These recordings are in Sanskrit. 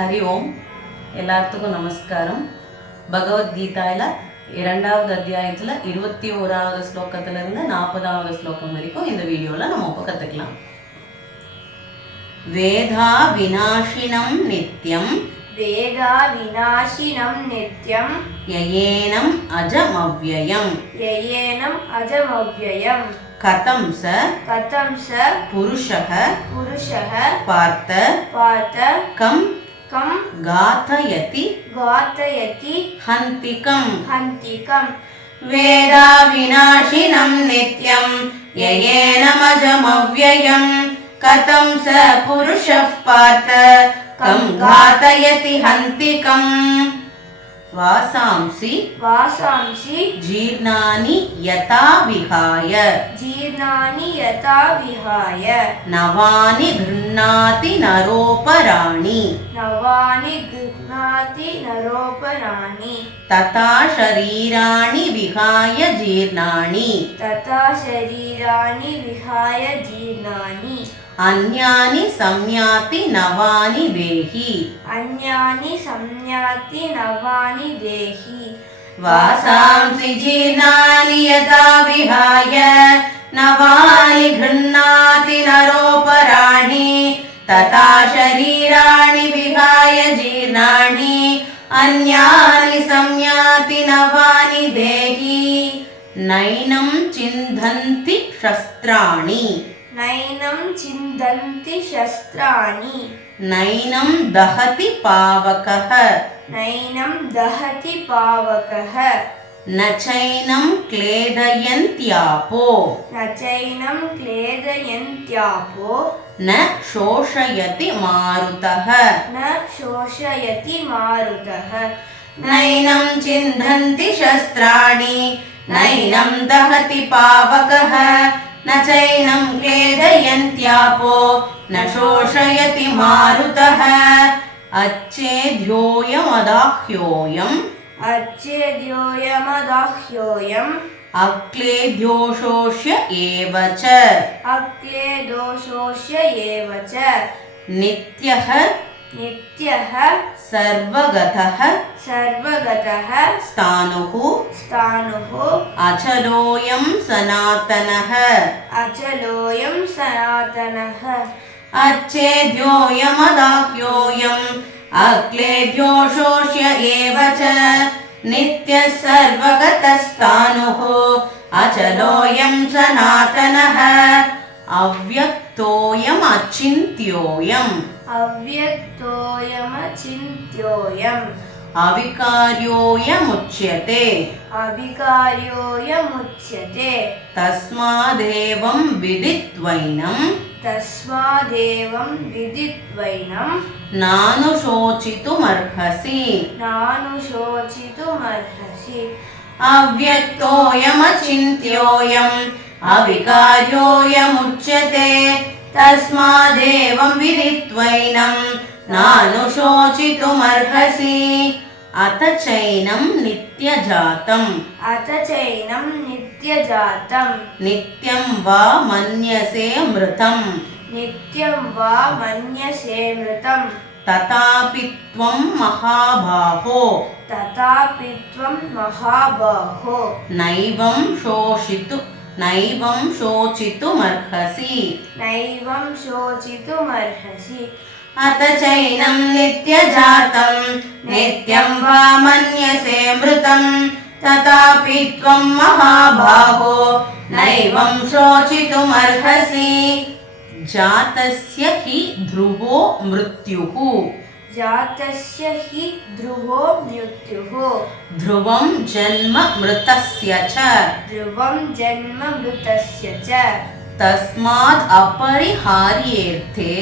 हरि ओम எல்லாத்துக்கும் நமஸ்காரம். பகவத்கீதாயில 2வது அத்தியாயத்துல 21வது ஸ்லோகத்துல இருந்து 40வது ஸ்லோகம் வரைக்கும் இந்த வீடியோல நம்ம இப்ப கத்துக்கலாம். வேதா விநாசினம் நித்யம் वेदा विनाशिनं नित्यं யயேனம் அஜமவ்யயம் ययेनं अजमव्ययं கதம் स புருஷः பார்த்த கம் कं गाथयति हन्तिकं वेदा विनाशिनं नित्यं ययेनमजमव्ययं कथं स पुरुषः पार्थ कं घातयति हन्तिकम् वासांसि जीर्णानि यथा विहाय नवानि गृह्णाति नरोपराणि तथा शरीराणि विहाय जीर्णानि अन्यानि संयाति नवानि देहि वासांसि जीर्णानि यथा विहाय नवानि गृह्णाति नरोपराणि तथा शरीराणि विहाय जीर्णानि अन्यानि संयाति नवानि देहि नैनं चिन्धन्ति शस्त्राणि नैनं दहति पावकः न चैनं क्लेदयन्त्यापो न शोषयति मारुतः नैनं चिन्धन्ति शस्त्राणि नैनं दहति पावकः न चैनं क्लेदयन्त्यापो न शोषयति मारुतः अच्छेद्योऽयमदाह्योऽयम् अक्लेद्योषोष्य एव च नित्यः सर्वगतः स्थाणुः अचलोऽयं सनातनः अच्छेद्योऽयमदाह्योऽयम् अक्लेद्योषोष्य एव च नित्यः सर्वगतस्थाणुः अचलोऽयं सनातनः अव्यक्तोऽयमचिन्त्योऽयम् अविकार्योऽयमुच्यते तस्मादेवं विदित्वैनं नानुशोचितुमर्हसि अव्यक्तोऽयमचिन्त्योऽयम् अविकार्योऽयमुच्यते तस्मादेवं विदित्वैनं नानुशोचितुमर्हसि अथ चैनं नित्यजातं नित्यं वा मन्यसे मृतं तथापि त्वं महाबाहो नैवं शोचितुमर्हसि अथ चैनं नित्यजातं नित्यं वा मन्यसे मृतं तथापि त्वं महाबाहो नैवं शोचितुमर्हसि जातस्य हि ध्रुवो मृत्युः ध्रुवं जन्म मृतस्य च तस्माद् अपरिहार्येऽर्थे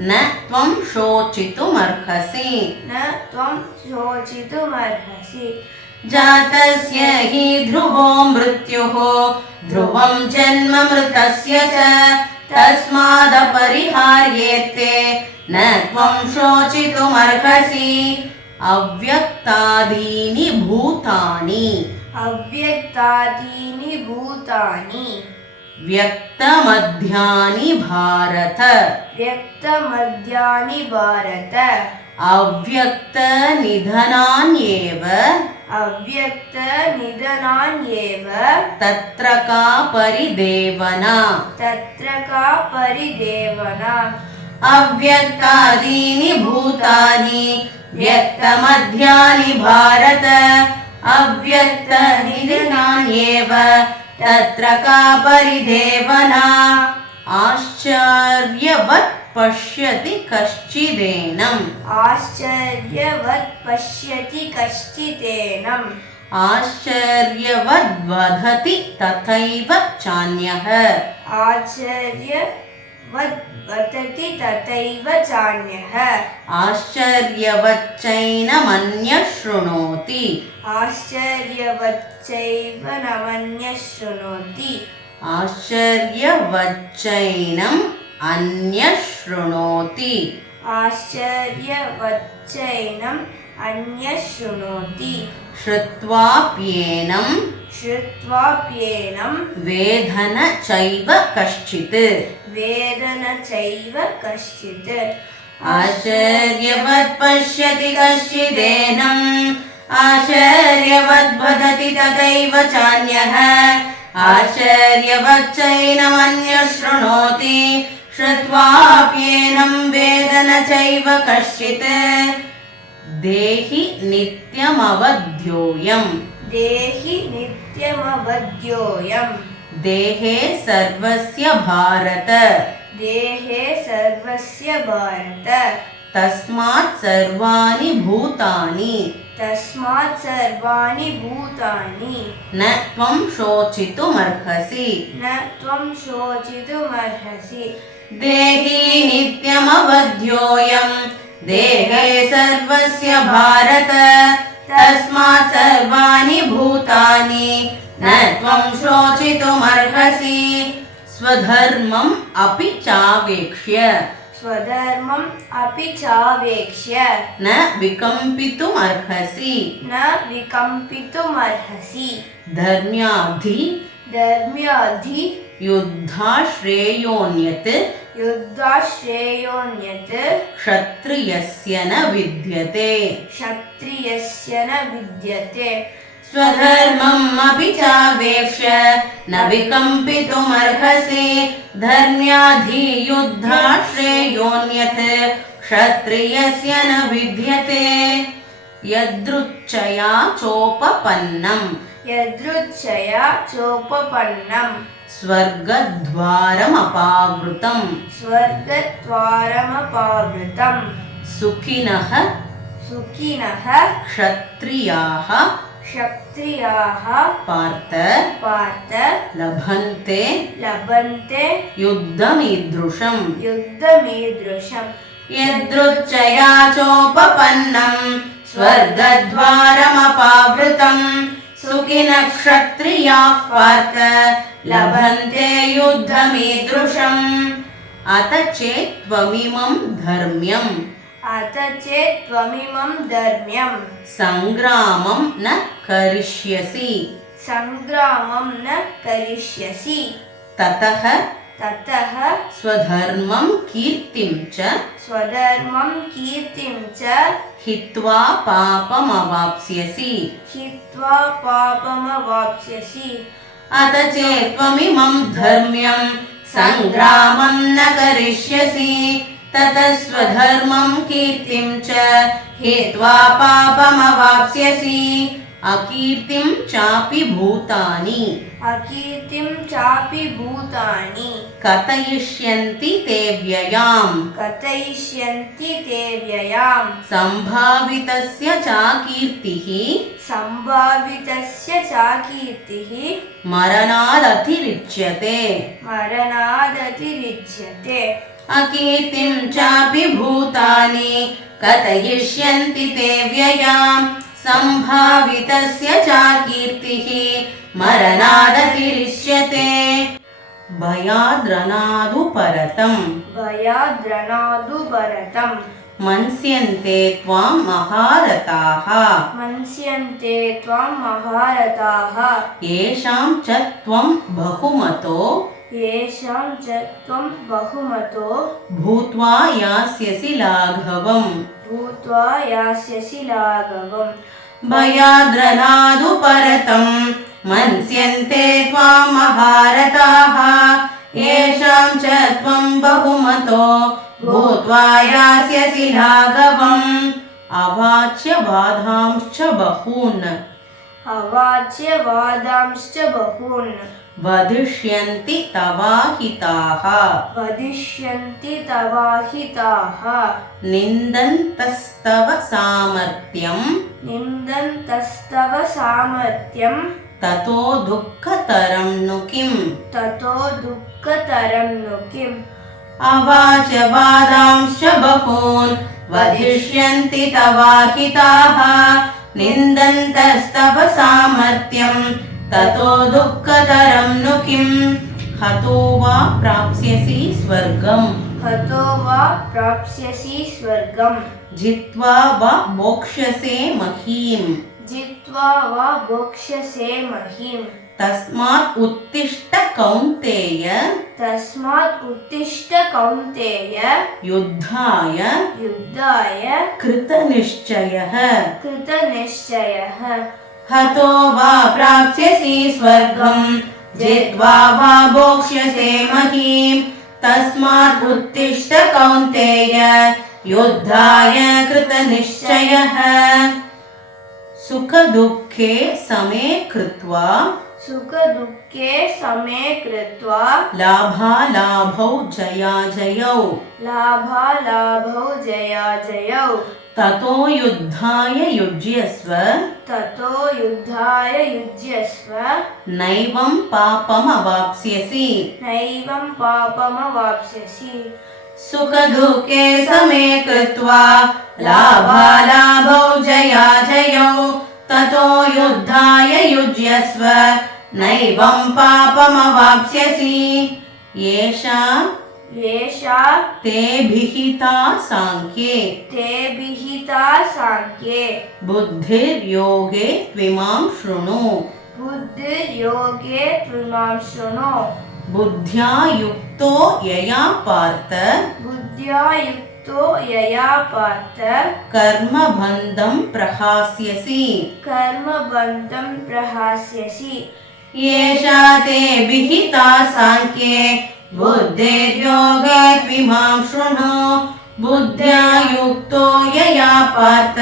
न त्वं शोचितुमर्हसि जातस्य हि ध्रुवो मृत्युः ध्रुवं जन्म मृतस्य च तस्मादपरिहार्येऽर्थे न त्वं शोचितुमर्हसि अव्यक्तादीनि भूतानि व्यक्तमध्यानि भारत व्यक्तमध्यानि भारत अव्यक्तनिधनान्येव अव्यक्तनिधनान्येव तत्र का परिदेवना तत्र का परिदेवना अव्यक्तादीनि भूतानि व्यक्तमध्यानि भारत अव्यक्तनिधनान्येव तत्र का परिदेवना आश्चर्यवत् पश्यति कश्चिदेनम् आश्चर्यवत् पश्यति कश्चिदेनम् आश्चर्यवद्वदति तथैव चान्यः आश्चर्यवत् वदति तथैव चान्यः आश्चर्यवच्चैनमन्यः शृणोति आश्चर्यवच्चैव नमन्यः शृणोति आश्चर्यवच्चैनम् अन्यः शृणोति आश्चर्यवच्चैनम् अन्यः शृणोति श्रुत्वाप्येनं श्रुत्वाप्येनं वेधन चैव कश्चित् वेदन चैव कश्चित् आश्चर्यवत् पश्यति कश्चिदेनम् आश्चर्यवद्वदति तथैव चान्यः आश्चर्यवच्चैनमन्यः शृणोति श्रुत्वाप्येनं वेदन चैव कश्चित् देहि नित्यमवध्योऽयम् देहि नित्यमवध्योऽयम् देहे सर्वस्य भारत देहे सर्वस्य भारत तस्मात् सर्वाणि भूतानि तस्मात् सर्वाणि भूतानि न त्वं शोचितुमर्हसि न त्वं शोचितुमर्हसि देहि नित्यमवध्योऽयम् देहे सर्वस्य भारत तस्मात् सर्वाणि भूतानि न त्वं शोचितुमर्हसि स्वधर्मम् अपि चावेक्ष्य स्वधर्मम् अपि चावेक्ष्य न विकम्पितुमर्हसि न विकम्पितुमर्हसि धर्म्याद्धि धर्म्याद्धि युद्धाश्रेयोऽन्यत् युद्धाश्रेयोऽन्यत् क्षत्रियस्य न विद्यते क्षत्रियस्य न विद्यते स्वधर्मम् अपि चावेक्ष्य न विकम्पितुमर्हसि धर्म्याद्धि युद्धाश्रेयोऽन्यत् क्षत्रियस्य न विद्यते यदृच्छया चोपपन्नम् यदृच्छया चोपपन्नम् स्वर्गद्वारमपावृतम् स्वर्गद्वारमपावृतम् सुखिनः सुखिनः क्षत्रियाः क्षत्रियाः पार्थ पार्थ लभन्ते लभन्ते युद्धमीदृशम् युद्धमीदृशम् यदृच्छया चोपपन्नम् स्वर्गद्वारमपावृतम् सुखिनः क्षत्रियाः पार्थ लभन्ते युद्धमीदृशम् अथ चेत् त्वमिमं धर्म्यम् अथ चेत् त्वमिमं धर्म्यं सङ्ग्रामं न करिष्यसि सङ्ग्रामं न करिष्यसि ततः ततः स्वधर्मं कीर्तिं च स्वधर्मं कीर्तिं च हित्वा पापमवाप्स्यसि हित्वा पापमवाप्स्यसि अथ चेत् त्वमिमं धर्म्यं सङ्ग्रामं न करिष्यसि ततः स्वधर्मं कीर्तिं च हित्वा पापमवाप्स्यसि अकीर्तिं चापि भूतानि अकीर्तिं चापि भूतानि कथयिष्यन्ति ते व्ययाम् कथयिष्यन्ति ते व्ययाम् सम्भावितस्य चाकीर्तिः सम्भावितस्य चाकीर्तिः मरणादतिरिच्यते मरणादतिरिच्यते अकीर्तिं चापि भूतानि कथयिष्यन्ति ते व्ययाम् सम्भावितस्य चाकीर्तिः मरणादतिरिच्यते भयाद्रणादुपरतम् भयाद्रणादुपरतम् मन्स्यन्ते त्वां महारथाः मन्स्यन्ते त्वां महारथाः येषां च त्वं बहुमतो येषां च त्वं बहुमतो भूत्वा यास्यसि लाघवम् भूत्वा यास्यसि लाघवम् भयाद्रनादु परतं मन्स्यन्ते त्वां महारथाः येषां च त्वं बहुमतो भूत्वा यास्यसि लाघवम् अवाच्य बाधांश्च बहून् अवाच्य वादांश्च बहून् वदिष्यन्ति तवाहिताः वदिष्यन्ति तवाहिताः निन्दन्तस्तव सामर्थ्यं निन्दन्तस्तव सामर्थ्यं ततो दुःखतरं नु किम् ततो दुःखतरं नु किम् अवाच बाधांश्च बहून् वदिष्यन्ति तवाहिताः निन्दन्तस्तव सामर्थ्यं ततो दुःखतरं नु किम् हतो वा प्राप्स्यसि स्वर्गम् हतो वा प्राप्स्यसि स्वर्गम् जित्वा वा मोक्ष्यसे महीम् जित्वा वा भोक्ष्यसे महीम् तस्मात् उत्तिष्ठ कौन्तेय तस्मात् उत्तिष्ठ कौन्तेय युद्धाय युद्धाय कृतनिश्चयः कृतनिश्चयः हतो वा प्राप्स्यसि स्वर्गम् जित्वा वा भोक्ष्यसे महीम् तस्मात् उत्तिष्ठ कौन्तेय युद्धाय कृतनिश्चयः सुख दुःखे समे कृत्वा सुख दुःखे समे कृत्वा लाभालाभौ जयाजयौ लाभालाभौ जयाजयौ ततो युद्धाय युज्यस्व ततो युद्धाय युज्यस्व नैवं पापमवाप्स्यसि नैवं पापमवाप्स्यसि सुख दुःखे समे कृत्वा लाभालाभौ जयाजयौ ततो युद्धाय युज्यस्व नैवं पापमवाप्स्यसि येषा येषा ते विहिता सांख्ये ते विहिता सांख्ये बुद्धिर्योगे त्विमां शृणु बुद्धिर्योगे त्विमां शृणु बुद्ध्या युक्तो यया पार्थ बुद्ध्या युक्तो यया पार्थ कर्मबन्धं प्रहास्यसि कर्मबन्धं प्रहास्यसि येषा ते विहिता सांख्ये बुद्धिर्योगे त्विमां शृणु बुद्ध्या युक्तो यया पार्थ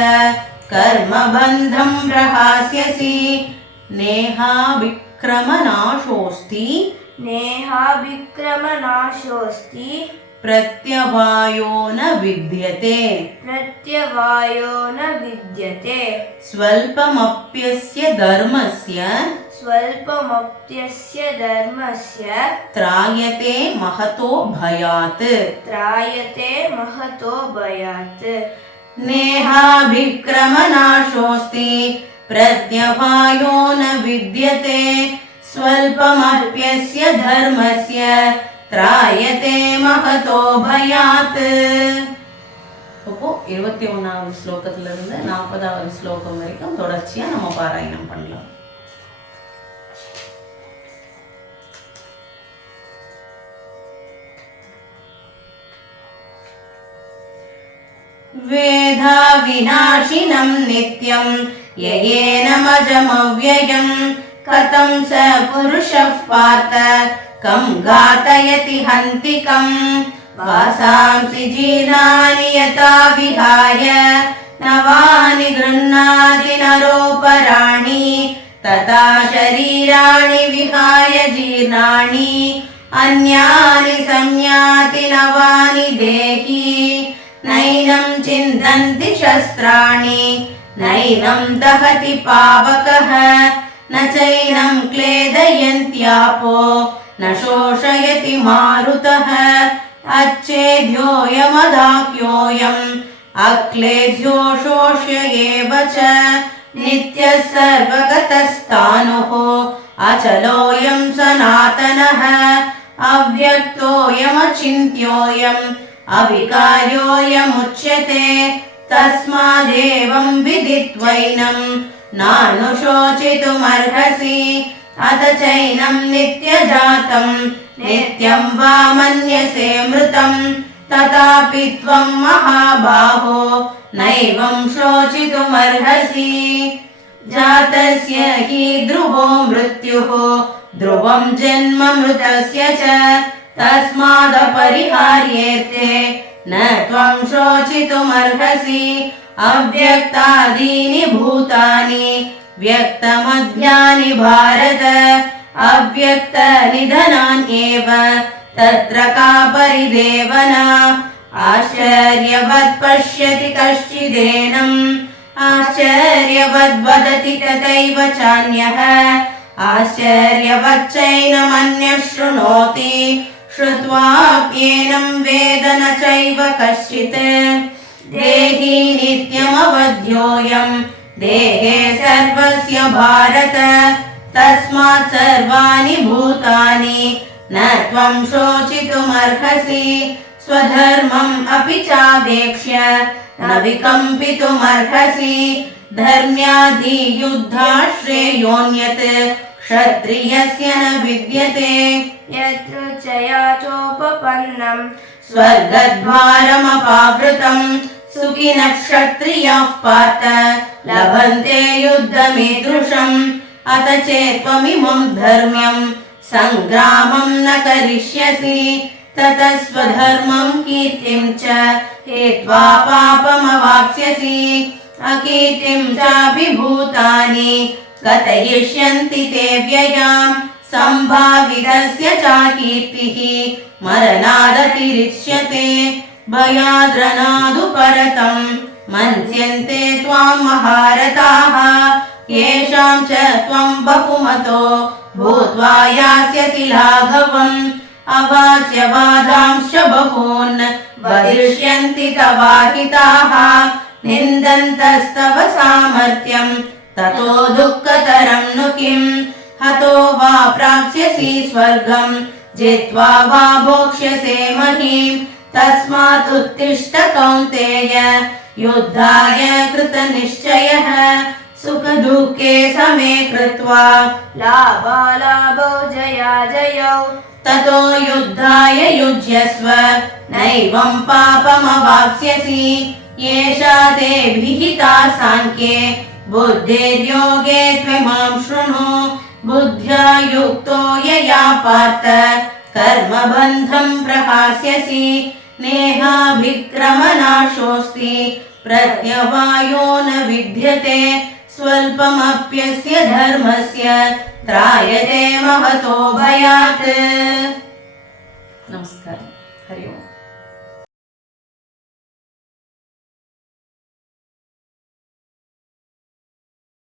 कर्मबन्धं प्रहास्यसि नेहाविक्रमनाशोऽस्ति नेहाविक्रमनाशोऽस्ति प्रत्यवायो न विद्यते प्रत्यवायो न विद्यते स्वल्पमप्यस्य धर्मस्य स्वल्पमप्यस्य धर्मस्य त्रायते महतो भयात् त्रायते महतो भयात् नेहाभिक्रमनाशोऽस्ति प्रत्यवायो न विद्यते स्वल्पमप्यस्य धर्मस्य त्रायते महतो भयात् இப்போ 21வது ஸ்லோகத்துல இருந்து 40வது ஸ்லோகம் வரைக்கும் தொடர்ச்சியா நம்ம பாராயணம் பண்ணலாம். वेदा विनाशिनं नित्यं ययेनमजमव्ययं कथं स पुरुषः पार्थ कं घातयति हन्तिकम् वासांसि जीर्णानि यथा विहाय नवानि गृह्णाति नरोपराणि तथा शरीराणि विहाय जीर्णानि अन्यानि संयाति नवानि देहि नैनं चिन्तन्ति शस्त्राणि नैनं दहति पावकः न चैनं क्लेदयन्त्यापो न शोषयति मारुतः अच्छेद्योऽयमदाह्योऽयम् अक्लेद्यो शोष्य एव च नित्यः सर्वगतस्थाणुः अचलोऽयं सनातनः अव्यक्तोऽयमचिन्त्योऽयम् अविकार्योऽयमुच्यते तस्मादेवं विदित्वैनं नानुशोचितुमर्हसि अथ चैनं नित्यजातं नित्यं वा मन्यसे मृतं तथापि त्वं महाबाहो नैवं शोचितुमर्हसि जातस्य हि ध्रुवो मृत्युः ध्रुवं जन्म मृतस्य च तस्मादपरिहार्येते न त्वं शोचितुमर्हसि अव्यक्तादीनि भूतानि व्यक्तमध्यानि भारत अव्यक्तनिधनान्येव तत्र का परिदेवना आश्चर्यवत् पश्यति कश्चिदेनम् आश्चर्यवद् वदति तथैव चान्यः आश्चर्यवच्चैनमन्यः शृणोति श्रुत्वाप्येनं वेद न चैव कश्चित् देहि नित्यमवध्योऽयं देहे सर्वस्य भारत तस्मात् सर्वाणि भूतानि न त्वं शोचितुमर्हसि स्वधर्मम् अपि चावेक्ष्य न विकम्पितुमर्हसि धर्म्याधियुद्धात् श्रेयोऽन्यत् क्षत्रियस्य न विद्यते यत्र चया चोपपन्नं स्वर्गद्वारमपावृतं सुखिनः क्षत्रियाः पार्थ लभन्ते युद्धमीदृशम् अथ चेत्त्वमिमं धर्म्यं सङ्ग्रामं न करिष्यसि ततः स्वधर्मं कीर्तिं च हेत्वा पापमवाप्स्यसि अकीर्तिं चाभिभूतानि कथयिष्यन्ति ते व्ययाम् सम्भावितस्य चाकीर्तिः मरणादतिरिच्यते भयाद्रणादुपरतं मन्स्यन्ते त्वां महारथाः येषां च त्वं बहुमतो भूत्वा यास्यसि लाघवम् अवाच्यवादांश्च बहून् वदिष्यन्ति तवाहिताः निन्दन्तस्तव सामर्थ्यं ततो दुःखतरं नु किम् हतो वा प्राप्स्यसि स्वर्गं जित्वा वा भोक्ष्यसे महीम् तस्मात् उत्तिष्ठ कौन्तेय युद्धाय कृतनिश्चयः सुखदुःखे समे कृत्वा लाभालाभौ जयाजयौ ततो युद्धाय युज्यस्व नैवं पापमवाप्स्यसि येषा ते विहिता साङ्ख्ये बुद्धिर्योगे त्विमां शृणु बुद्ध्या युक्तो यया पार्थ कर्मबन्धं प्रहास्यसि नेहाभिक्रमनाशोऽस्ति प्रत्यवायो न विद्यते स्वल्पमप्यस्य धर्मस्य त्रायते महतो भयात्। नमस्कार।